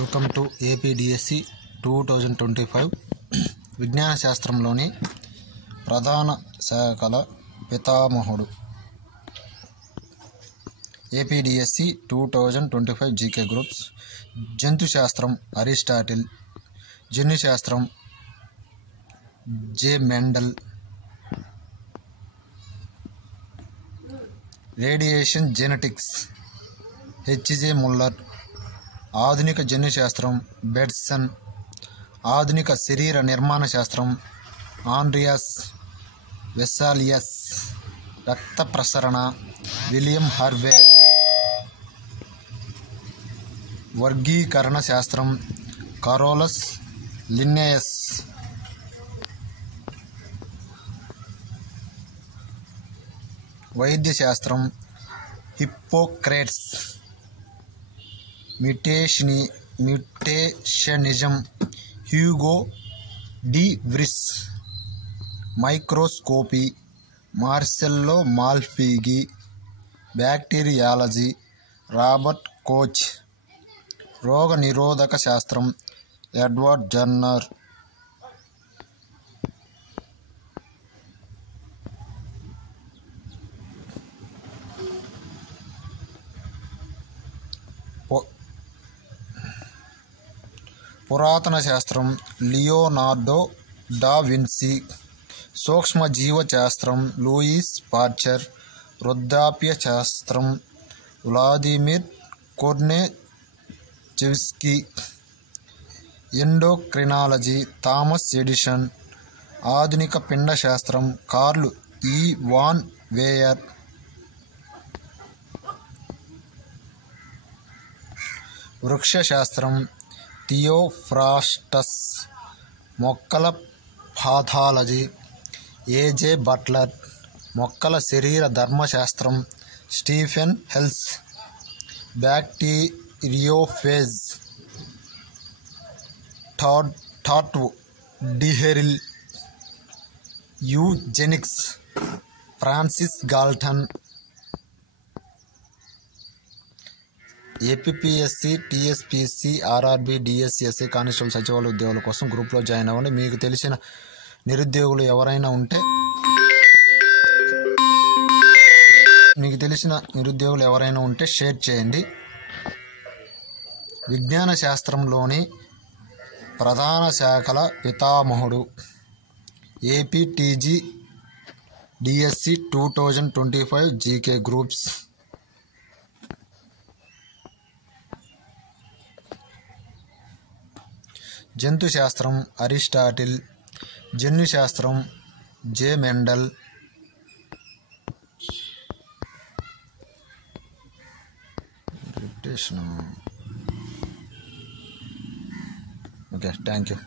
Welcome to APDSC 2025 విజ్ఞాన శాస్త్రంలోని ప్రధాన శాఖల పితామహుడు. APDSC 2025 GK groups. జంతు శాస్త్రం అరిస్టాటిల్, జన్యు శాస్త్రం J Mendel, radiation genetics H J. Muller, ఆధునిక జన్యు శాస్త్రం బెడ్సన్, ఆధునిక శరీర నిర్మాణ శాస్త్రం ఆండ్రియాస్ వెస్సాలియస్, రక్త ప్రసరణ విలియం హార్వే, వర్గీకరణ శాస్త్రం కారోలస్ లిన్నెయస్, వైద్య శాస్త్రం Hippocrates, mutationism Hugo de Vries, microscopy Marcello Malpighi, bacteriology Robert Koch, రోగ నిరోధక శాస్త్రం ఎడ్వర్డ్ జర్నర్, పురాతన శాస్త్రం లియోనార్డో డా విన్సీ, సూక్ష్మజీవ శాస్త్రం లూయిస్ పాస్చర్, వృద్ధాప్య శాస్త్రం వ్లాదిమిర్ కొర్నెచెవ్స్కీ, ఎండోక్రినాలజీ థామస్ ఎడిసన్, ఆధునిక పిండ శాస్త్రం కార్ల్ ఇ వాన్ వేయర్, వృక్ష శాస్త్రం థియోఫ్రాస్టస్, మొక్కల పాథాలజీ ఏ.జె. బట్లర్, మొక్కల శరీర ధర్మశాస్త్రం స్టీఫెన్ హెల్స్, బ్యాక్టీరియోఫేజ్ టాట్ d'Herelle, eugenics Francis Galton. APSC, TSPSC, RRB, DSC, constable సచివాలయ ఉద్యోగుల కోసం గ్రూప్లో జాయిన్ అవ్వండి. మీకు తెలిసిన నిరుద్యోగులు ఎవరైనా ఉంటే షేర్ చేయండి. విజ్ఞాన శాస్త్రంలోని ప్రధాన శాఖల పితామహుడు. ఏపీటీజీ డిఎస్సి 2025 జీకే గ్రూప్స్. జంతు శాస్త్రం అరిస్టాటిల్, జన్యు శాస్త్రం J Mendel, okay, thank you.